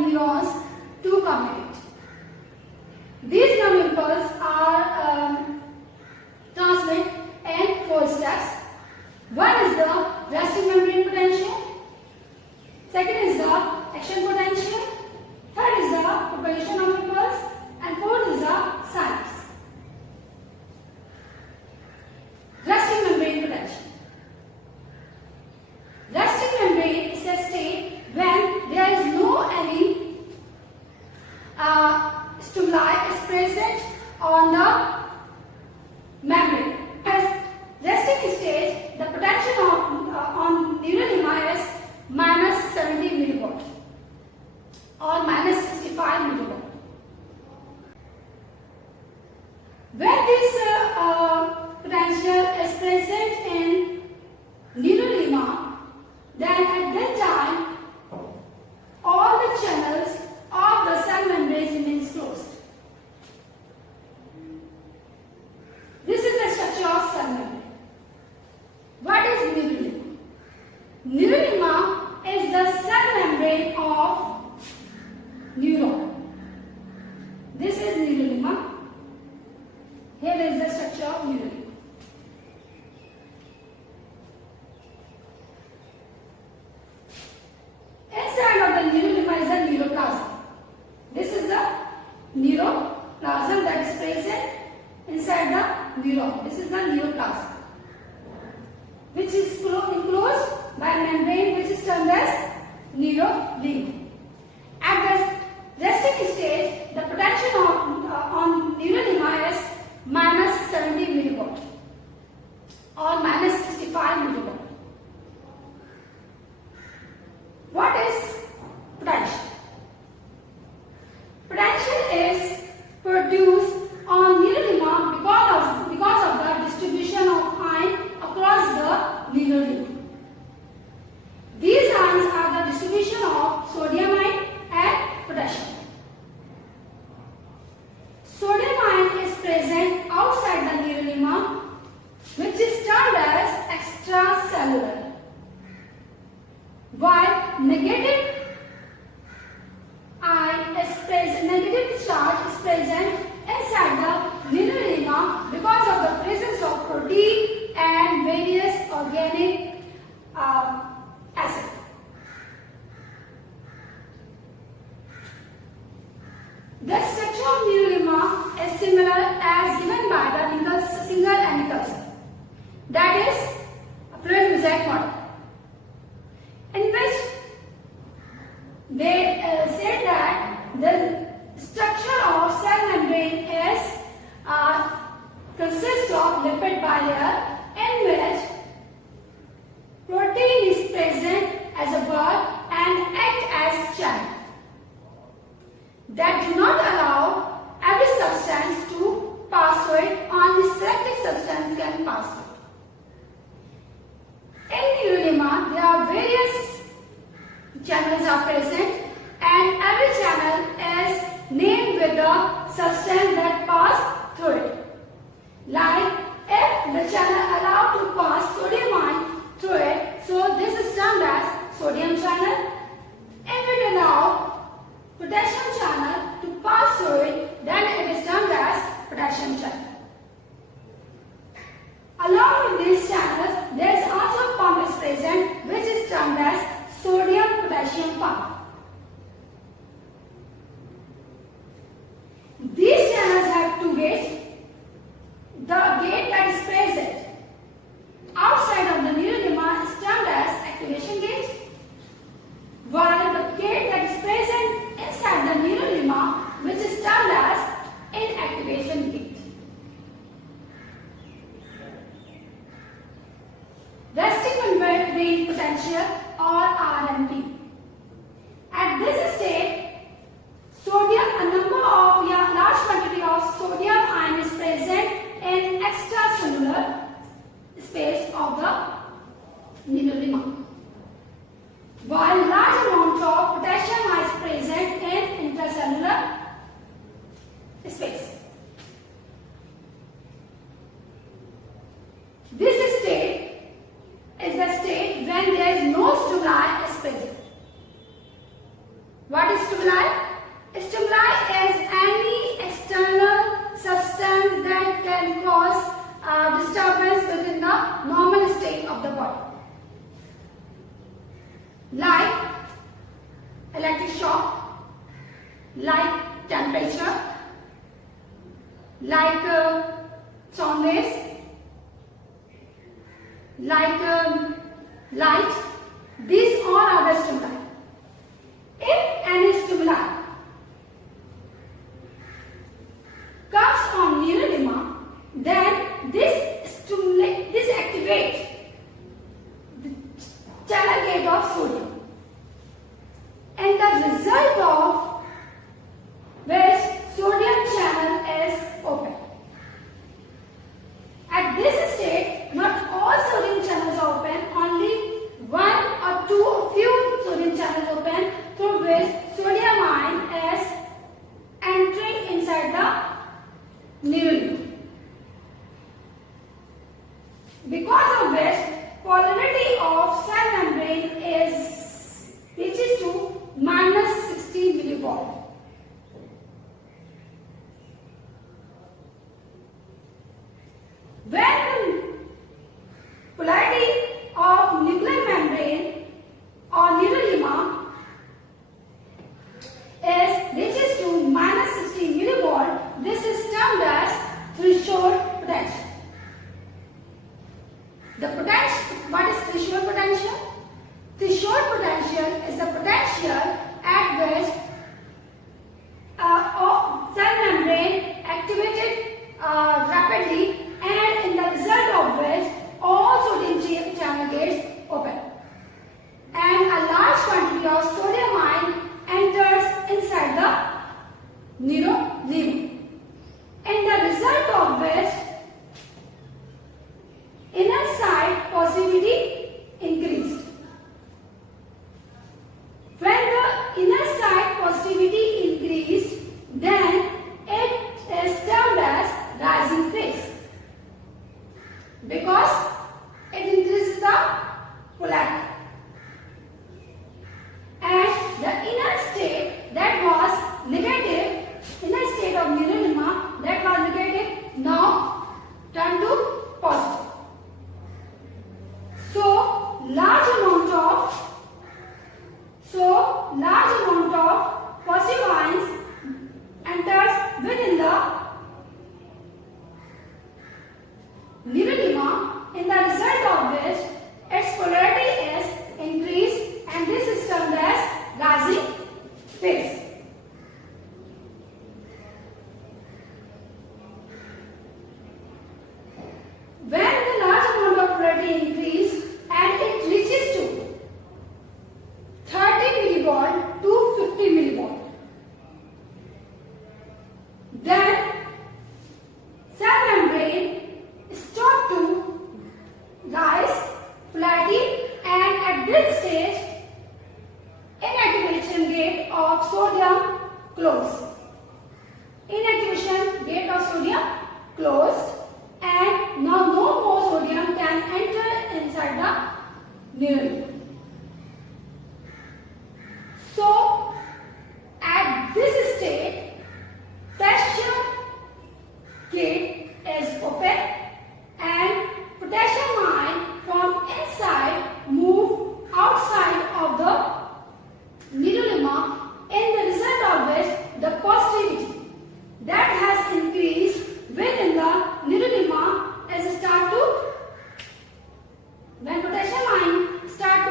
neurons to communicate. These nerve impulses are transmit in 4 steps. One is the resting membrane potential, second is the action potential, third is the propagation of impulse, and fourth is the synapse. Resting membrane potential. Resting membrane is a state when there is no any stimuli is present on the membrane. As resting state, the potential on neuroma is minus 70 millivolt or minus 65 millivolt. When this potential is present in neuroma, then at that time all the channels of the cell membrane remains closed. This is the structure of cell membrane. What is neuroma? Neuroma is the cell membrane of neuron. This is neuroma. Here is the structure of neuroma. Inside of the neuroma is the neuroplasm. This is the neuroplasm that is present inside the neuron. This is the neuroplasm, which is enclosed by a membrane which is termed as neuroling. At the resting stage, the potential on neuroma is minus 70 millivolt or minus 65 millivolt. What is potential? Potential is produced on neuroma because of the distribution of ion across the neuroma. These ions are the distribution of sodium ion and potassium. Sodium ion is present outside the neuroma, which is termed as extracellular, while negative charge is present inside the neuroma because of the presence of protein and various organic acids. The structure of neuroma is similar as given by the Singer and Nicholson, that is a fluid mosaic model, in which they said that the structure of cell membrane is consists of lipid bilayer in which protein is present as a bud and act as channel that do not allow every substance to pass through it. Only selected substance can pass through it. In neuroma, there are various channels are present, and every channel is named with the substance that pass through it. Like if the channel allowed to pass sodium ion through it, so this is termed as sodium channel. If it allows potassium channel to pass through it, then it is termed as potassium channel. Along with these channels, there is also a pump is present, which is termed as sodium-potassium pump. These channels have two gates. The gate that is present outside of the neuroma is termed as activation gate, while the gate that is present inside the neuroma, which is termed as inactivation gate. Resting membrane potential or RMP. At this state, large quantity of sodium ion is present in extracellular space of the neuroma, while large amount of potassium ion is present in intracellular space. This state is the state when there is no stimuli is present. What is stimuli? like temperature, like sound waves, like light. These all are the stimuli. If any stimuli comes on neuroma, then this activates the channel gate of sodium, and the result of which sodium channel is open. At this state, not all sodium channels are open, only one or two or few sodium channels open, through which sodium ion is entering inside the neuroma. Because of which polarity of cell membrane reaches to -60 millivolt. When the polarity of nuclear membrane or neuroma reaches to -60 millivolt, this is termed as threshold potential. The potential, what is threshold potential? Threshold potential is the potential at which cell membrane activated rapidly, and in the result of which all sodium channel gates open, and a large quantity of sodium ion enters inside the neuroma, and the result of which inner side positivity increased. When the inner side positivity increased, then it is termed as rising phase, because it increases the polarity, and the inner state that was negative, inner state of neuroma that was negative, now turned to positive. So large amount of positive ions enters within the neuroma, in the result of which its polarity is increased, and this is termed as rising phase. When the large amount of polarity increases and it reaches to 30 millivolt to 50 millivolt, then cell membrane stop to rise polarity, and at this stage inactivation gate of sodium closed. Inactivation gate of sodium closed, and now no more sodium can enter inside the neuroma. So at this state, potassium gate is open, and potassium ion from inside move outside of the neuroma, in the result of which the positivity that has increased within the neuroma as start to, when potassium ion start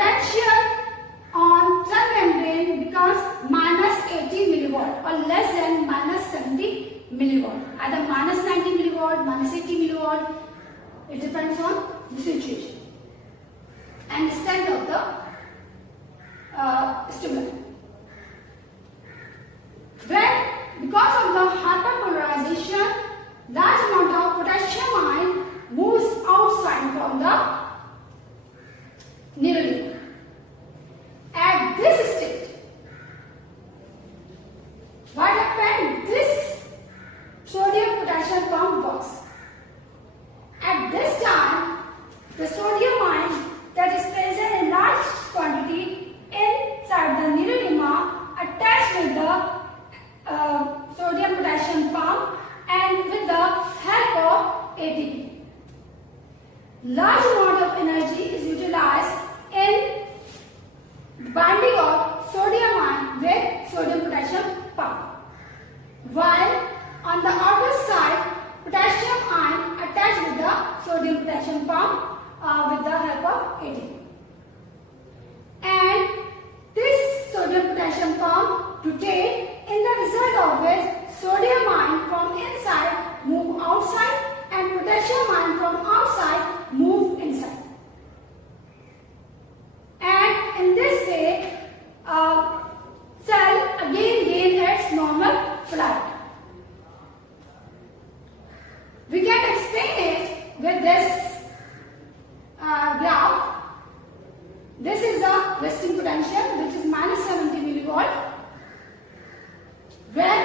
potential on cell membrane becomes minus 80 milliwatt or less than minus 70 milliwatt. Either minus 90 milliwatt, minus 80 milliwatt. It depends on the situation and strength of the stimulant. When, because of the hyperpolarization, large amount of potassium ion moves outside from the needle. At this state, what happened? This sodium-potassium pump works. At this time, the sodium ion that is present in large quantity inside the needle attached with the sodium-potassium pump and with the help of ATP. Large amount of energy is utilized in binding of sodium ion with sodium-potassium pump. While on the outer side, potassium ion attached with the sodium-potassium pump with the help of ATP. And this sodium-potassium pump rotate, in the result of which sodium ion from inside move outside and potassium ion from outside move inside. And in this way, cell again gain its normal polarity. We can explain it with this graph. This is the resting potential, which is minus 70 milliwatt. When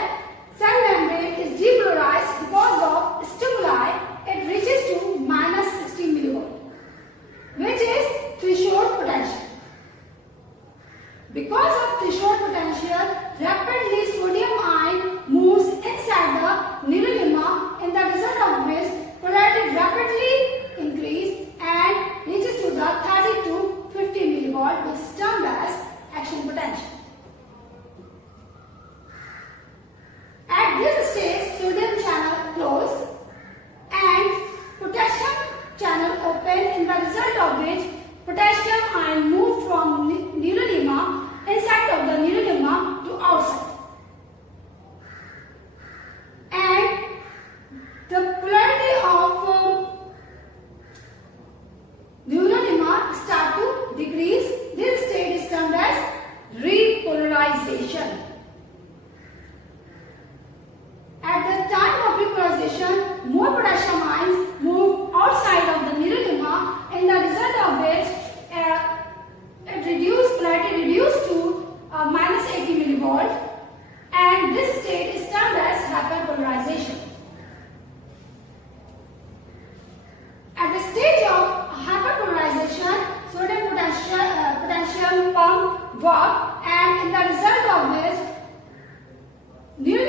cell membrane is depolarized because of stimuli, it reaches to minus 60 milliwatt, which is threshold potential. Because of threshold potential, rapidly sodium ion moves inside the needle, in the result of which polarity rapidly increases and reaches to the 30 to 50 milliwatt, which is termed as action potential. At this stage, sodium channel closed and potassium channel open, in the result of which potassium ion moved from needle inside of the needle to outside. And the polarity of needle start to decrease. This state is termed as repolarization. At the time of repolarization, more potassium ions move outside of the needle, in the result of which polarity reduced to minus 80 milliwatt, and this state is termed as hyperpolarization. At the stage of hyperpolarization, sodium-potassium pump work, and in the result of which needle